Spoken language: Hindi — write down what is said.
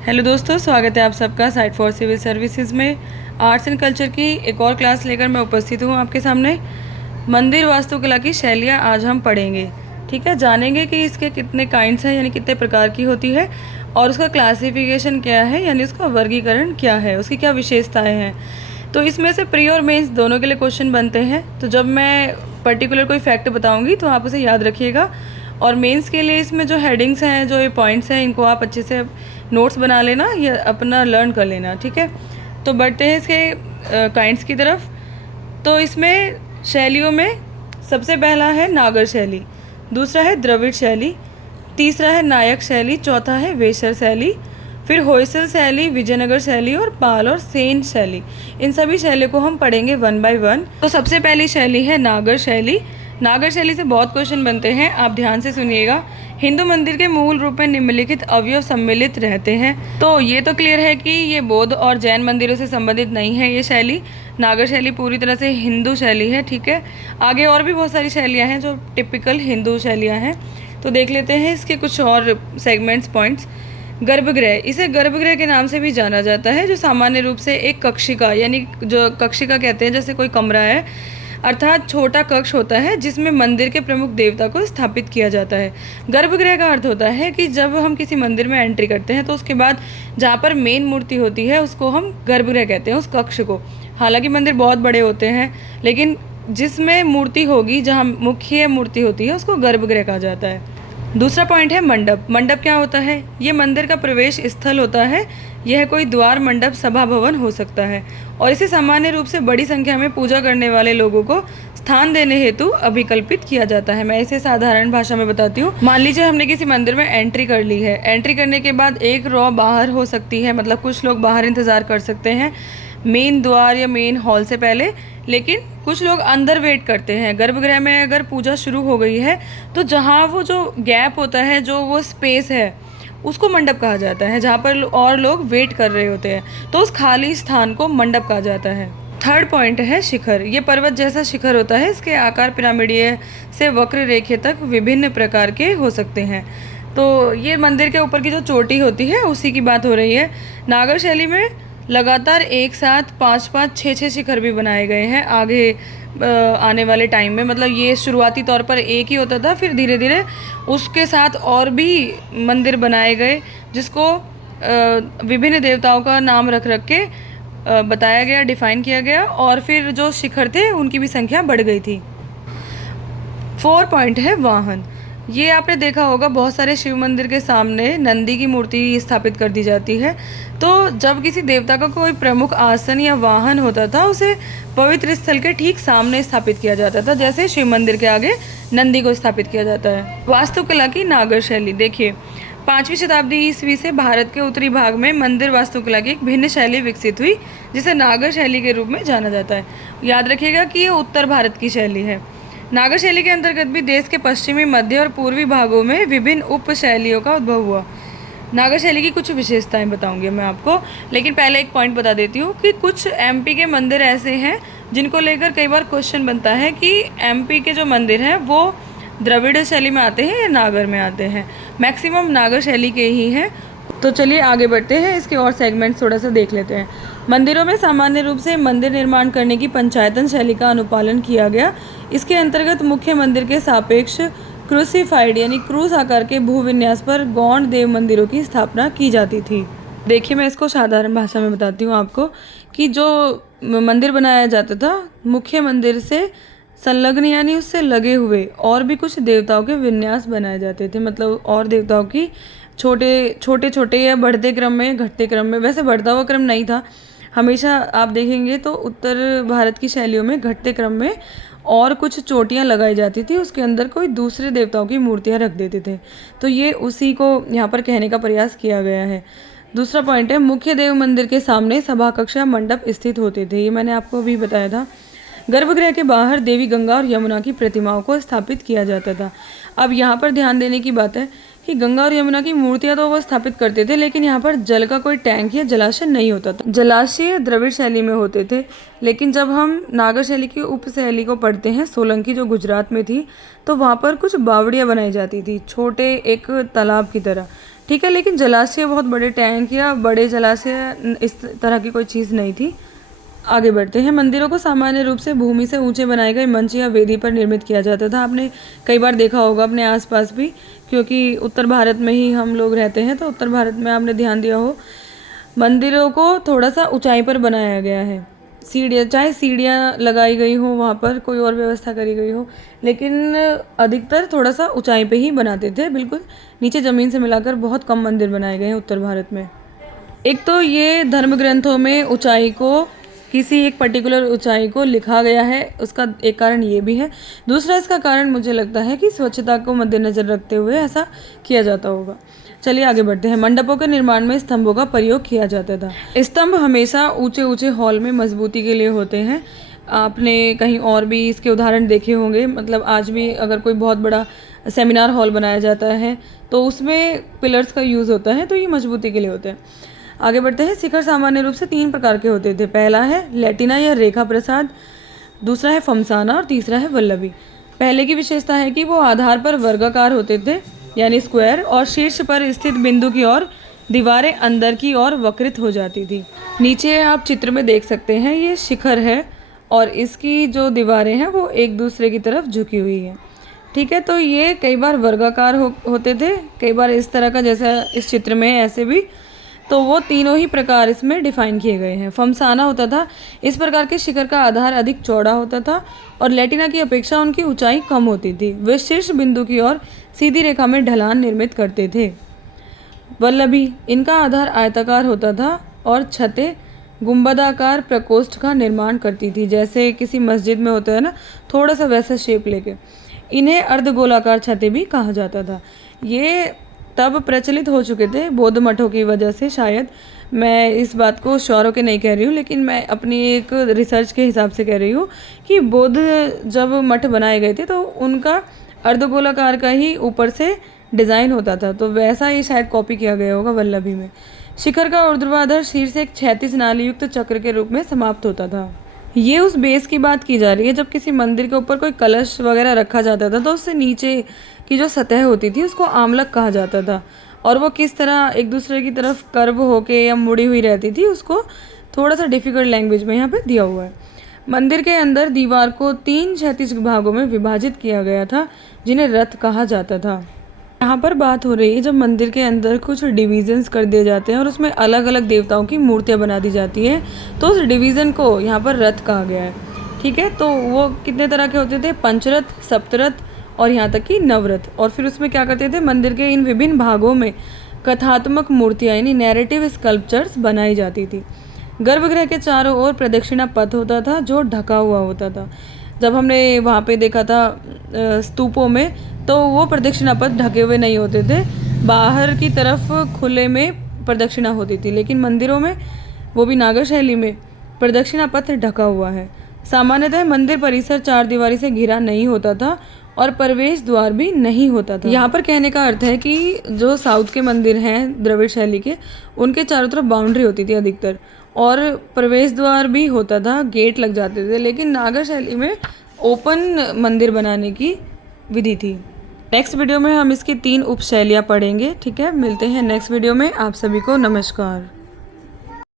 हेलो दोस्तों, स्वागत है आप सबका साइट फॉर सिविल सर्विसेज में। आर्ट्स एंड कल्चर की एक और क्लास लेकर मैं उपस्थित हूँ आपके सामने। मंदिर वास्तुकला की शैलियाँ आज हम पढ़ेंगे। ठीक है, जानेंगे कि इसके कितने काइंड्स हैं, यानी कितने प्रकार की होती है, और उसका क्लासिफिकेशन क्या है, यानी उसका वर्गीकरण क्या है, उसकी क्या विशेषताएँ हैं। तो इसमें से प्री और मेंस दोनों के लिए क्वेश्चन बनते हैं। तो जब मैं पर्टिकुलर कोई फैक्ट बताऊँगी तो आप उसे याद रखिएगा। और मेंस के लिए इसमें जो हेडिंग्स हैं, जो ये पॉइंट्स हैं, इनको आप अच्छे से नोट्स बना लेना या अपना लर्न कर लेना। ठीक है, तो बढ़ते हैं इसके काइंड्स की तरफ। तो इसमें शैलियों में सबसे पहला है नागर शैली, दूसरा है द्रविड़ शैली, तीसरा है नायक शैली, चौथा है वेसर शैली, फिर होयसल शैली, विजयनगर शैली और पाल और सेन शैली। इन सभी शैली को हम पढ़ेंगे वन बाय वन। तो सबसे पहली शैली है नागर शैली। नागर शैली से बहुत क्वेश्चन बनते हैं, आप ध्यान से सुनिएगा। हिंदू मंदिर के मूल रूप में निम्नलिखित अवयव सम्मिलित रहते हैं। तो ये तो क्लियर है कि ये बौद्ध और जैन मंदिरों से संबंधित नहीं है। ये शैली, नागर शैली, पूरी तरह से हिंदू शैली है। ठीक है, आगे और भी बहुत सारी शैलियाँ हैं जो टिपिकल हिंदू शैलियाँ हैं। तो देख लेते हैं इसके कुछ और सेगमेंट्स, पॉइंट्स। गर्भगृह, इसे गर्भगृह के नाम से भी जाना जाता है, जो सामान्य रूप से एक कक्षिका, यानी जो कक्षिका कहते हैं, जैसे कोई कमरा है, अर्थात छोटा कक्ष होता है जिसमें मंदिर के प्रमुख देवता को स्थापित किया जाता है। गर्भगृह का अर्थ होता है कि जब हम किसी मंदिर में एंट्री करते हैं तो उसके बाद जहाँ पर मेन मूर्ति होती है उसको हम गर्भगृह कहते हैं, उस कक्ष को। हालांकि मंदिर बहुत बड़े होते हैं, लेकिन जिसमें मूर्ति होगी, जहाँ मुख्य मूर्ति होती है, उसको गर्भगृह कहा जाता है। दूसरा पॉइंट है मंडप। मंडप क्या होता है? ये मंदिर का प्रवेश स्थल होता है। यह कोई द्वार, मंडप, सभा भवन हो सकता है और इसे सामान्य रूप से बड़ी संख्या में पूजा करने वाले लोगों को स्थान देने हेतु अभिकल्पित किया जाता है। मैं इसे साधारण भाषा में बताती हूँ। मान लीजिए हमने किसी मंदिर में एंट्री कर ली है। एंट्री करने के बाद एक रॉ बाहर हो सकती है, मतलब कुछ लोग बाहर इंतज़ार कर सकते हैं मेन द्वार या मेन हॉल से पहले, लेकिन कुछ लोग अंदर वेट करते हैं। गर्भगृह में अगर पूजा शुरू हो गई है तो जहाँ वो जो गैप होता है, जो वो स्पेस है, उसको मंडप कहा जाता है, जहाँ पर और लोग वेट कर रहे होते हैं, तो उस खाली स्थान को मंडप कहा जाता है। थर्ड पॉइंट है शिखर। ये पर्वत जैसा शिखर होता है। इसके आकार पिरामिडीय से वक्र रेखे तक विभिन्न प्रकार के हो सकते हैं। तो ये मंदिर के ऊपर की जो चोटी होती है उसी की बात हो रही है। नागर शैली में लगातार एक साथ 5-5, 6-6 शिखर भी बनाए गए हैं आगे आने वाले टाइम में। मतलब ये शुरुआती तौर पर एक ही होता था, फिर धीरे धीरे उसके साथ और भी मंदिर बनाए गए, जिसको विभिन्न देवताओं का नाम रख रख के बताया गया, डिफाइन किया गया, और फिर जो शिखर थे उनकी भी संख्या बढ़ गई थी। 4 पॉइंट है वाहन। ये आपने देखा होगा, बहुत सारे शिव मंदिर के सामने नंदी की मूर्ति स्थापित कर दी जाती है। तो जब किसी देवता का कोई प्रमुख आसन या वाहन होता था, उसे पवित्र स्थल के ठीक सामने स्थापित किया जाता था, जैसे शिव मंदिर के आगे नंदी को स्थापित किया जाता है। वास्तुकला की नागर शैली देखिए, 5वीं शताब्दी ईस्वी से भारत के उत्तरी भाग में मंदिर वास्तुकला की एक भिन्न शैली विकसित हुई, जिसे नागर शैली के रूप में जाना जाता है। याद रखिएगा कि ये उत्तर भारत की शैली है। नागर शैली के अंतर्गत भी देश के पश्चिमी, मध्य और पूर्वी भागों में विभिन्न उप शैलियों का उद्भव हुआ। नागर शैली की कुछ विशेषताएं बताऊंगी मैं आपको, लेकिन पहले एक पॉइंट बता देती हूँ कि कुछ एमपी के मंदिर ऐसे हैं जिनको लेकर कई बार क्वेश्चन बनता है कि एमपी के जो मंदिर हैं वो द्रविड़ शैली में आते हैं या नागर में आते हैं। मैक्सिमम नागर शैली के ही हैं। तो चलिए आगे बढ़ते हैं, इसके और सेगमेंट्स थोड़ा सा देख लेते हैं। मंदिरों में सामान्य रूप से मंदिर निर्माण करने की पंचायतन शैली का अनुपालन किया गया। इसके अंतर्गत मुख्य मंदिर के सापेक्ष क्रूसीफाइड, यानी क्रूस आकार के भूविन्यास पर गौण देव मंदिरों की स्थापना की जाती थी। देखिए, मैं इसको साधारण भाषा में बताती हूँ आपको कि जो मंदिर बनाया जाता था, मुख्य मंदिर से संलग्न यानी उससे लगे हुए और भी कुछ देवताओं के विन्यास बनाए जाते थे। मतलब और देवताओं की छोटे छोटे या बढ़ते क्रम में, घटते क्रम में, वैसे बढ़ता हुआ क्रम नहीं था। हमेशा आप देखेंगे तो उत्तर भारत की शैलियों में घटते क्रम में और कुछ चोटियाँ लगाई जाती थी, उसके अंदर कोई दूसरे देवताओं की मूर्तियाँ रख देते थे। तो ये उसी को यहाँ पर कहने का प्रयास किया गया है। दूसरा पॉइंट है, मुख्य देव मंदिर के सामने सभा कक्षा, मंडप स्थित होते थे। ये मैंने आपको अभी बताया था। गर्भगृह के बाहर देवी गंगा और यमुना की प्रतिमाओं को स्थापित किया जाता था। अब यहाँ पर ध्यान देने की बात है कि गंगा और यमुना की मूर्तियां तो वो स्थापित करते थे, लेकिन यहाँ पर जल का कोई टैंक या जलाशय नहीं होता था। जलाशय द्रविड़ शैली में होते थे, लेकिन जब हम नागर शैली की उप शैली को पढ़ते हैं, सोलंकी जो गुजरात में थी, तो वहाँ पर कुछ बावड़ियाँ बनाई जाती थी, छोटे एक तालाब की तरह। ठीक है। लेकिन जलाशय, बहुत बड़े टैंक या बड़े जलाशय इस तरह की कोई चीज़ नहीं थी। आगे बढ़ते हैं। मंदिरों को सामान्य रूप से भूमि से ऊंचे बनाए गए मंच या वेदी पर निर्मित किया जाता था। आपने कई बार देखा होगा अपने आसपास भी, क्योंकि उत्तर भारत में ही हम लोग रहते हैं, तो उत्तर भारत में आपने ध्यान दिया हो मंदिरों को थोड़ा सा ऊंचाई पर बनाया गया है। सीढ़ियाँ, चाहे सीढ़ियाँ लगाई गई हो, वहाँ पर कोई और व्यवस्था करी गई हो, लेकिन अधिकतर थोड़ा सा ऊंचाई पे ही बनाते थे। बिल्कुल नीचे ज़मीन से मिलाकर बहुत कम मंदिर बनाए गए हैं उत्तर भारत में। एक तो ये धर्म ग्रंथों में ऊंचाई को, किसी एक पर्टिकुलर ऊंचाई को लिखा गया है, उसका एक कारण ये भी है। दूसरा इसका कारण मुझे लगता है कि स्वच्छता को मद्देनजर रखते हुए ऐसा किया जाता होगा। चलिए आगे बढ़ते हैं। मंडपों के निर्माण में स्तंभों का प्रयोग किया जाता था। स्तंभ हमेशा ऊंचे ऊंचे हॉल में मजबूती के लिए होते हैं। आपने कहीं और भी इसके उदाहरण देखे होंगे। मतलब आज भी अगर कोई बहुत बड़ा सेमिनार हॉल बनाया जाता है तो उसमें पिलर्स का यूज़ होता है, तो ये मजबूती के लिए होते हैं। आगे बढ़ते हैं। शिखर सामान्य रूप से 3 प्रकार के होते थे। पहला है लैटिना या रेखा प्रसाद, दूसरा है फमसाना और तीसरा है वल्लभी। पहले की विशेषता है कि वो आधार पर वर्गाकार होते थे, यानी स्क्वायर, और शीर्ष पर स्थित बिंदु की ओर दीवारें अंदर की ओर वक्रित हो जाती थी। नीचे आप चित्र में देख सकते हैं, ये शिखर है और इसकी जो दीवारें हैं वो एक दूसरे की तरफ झुकी हुई है। ठीक है, तो ये कई बार वर्गाकार होते थे, कई बार इस तरह का, जैसा इस चित्र में ऐसे भी। तो वो तीनों ही प्रकार इसमें डिफाइन किए गए हैं। फमसाना होता था, इस प्रकार के शिखर का आधार अधिक चौड़ा होता था और लैटिना की अपेक्षा उनकी ऊंचाई कम होती थी। वे शीर्ष बिंदु की ओर सीधी रेखा में ढलान निर्मित करते थे। वल्लभी, इनका आधार आयताकार होता था और छतें गुंबदाकार प्रकोष्ठ का निर्माण करती थी, जैसे किसी मस्जिद में होता है ना, थोड़ा सा वैसा शेप लेके। इन्हें अर्धगोलाकार छतें भी कहा जाता था। ये तब प्रचलित हो चुके थे बौद्ध मठों की वजह से। शायद मैं इस बात को श्योर होकर नहीं कह रही हूँ, लेकिन मैं अपनी एक रिसर्च के हिसाब से कह रही हूँ कि बौद्ध जब मठ बनाए गए थे तो उनका अर्धगोलाकार का ही ऊपर से डिज़ाइन होता था, तो वैसा ही शायद कॉपी किया गया होगा वल्लभी में। शिखर का ऊर्ध्वाधर शीर्ष एक क्षैतिज नाली युक्त चक्र के रूप में समाप्त होता था। ये उस बेस की बात की जा रही है, जब किसी मंदिर के ऊपर कोई कलश वगैरह रखा जाता था तो उससे नीचे की जो सतह होती थी उसको आमलक कहा जाता था, और वो किस तरह एक दूसरे की तरफ कर्व होके या मुड़ी हुई रहती थी, उसको थोड़ा सा डिफिकल्ट लैंग्वेज में यहाँ पे दिया हुआ है। मंदिर के अंदर दीवार को 3 क्षैतिज भागों में विभाजित किया गया था, जिन्हें रथ कहा जाता था। यहाँ पर बात हो रही है जब मंदिर के अंदर कुछ डिविजन्स कर दिए जाते हैं और उसमें अलग अलग देवताओं की मूर्तियाँ बना दी जाती हैं, तो उस डिवीज़न को यहाँ पर रथ कहा गया है। ठीक है, तो वो कितने तरह के होते थे? पंचरथ, सप्तरथ और यहाँ तक कि नवरथ। और फिर उसमें क्या करते थे? मंदिर के इन विभिन्न भागों में कथात्मक मूर्तियाँ यानी नैरेटिव स्कल्पचर्स बनाई जाती थी। गर्भगृह के चारों ओर प्रदक्षिणा पथ होता था जो ढका हुआ होता था। जब हमने वहाँ पे देखा था स्तूपों में, तो वो प्रदक्षिणा पथ ढके हुए नहीं होते थे, बाहर की तरफ खुले में प्रदक्षिणा होती थी। लेकिन मंदिरों में, वो भी नागर शैली में, प्रदक्षिणा पथ ढका हुआ है। सामान्यतः मंदिर परिसर 4 दीवारी से घिरा नहीं होता था और प्रवेश द्वार भी नहीं होता था। यहाँ पर कहने का अर्थ है कि जो साउथ के मंदिर हैं द्रविड़ शैली के, उनके चारों तरफ बाउंड्री होती थी अधिकतर, और प्रवेश द्वार भी होता था, गेट लग जाते थे। लेकिन नागर शैली में ओपन मंदिर बनाने की विधि थी। नेक्स्ट वीडियो में हम इसकी 3 उपशैलियाँ पढ़ेंगे। ठीक है, मिलते हैं नेक्स्ट वीडियो में। आप सभी को नमस्कार।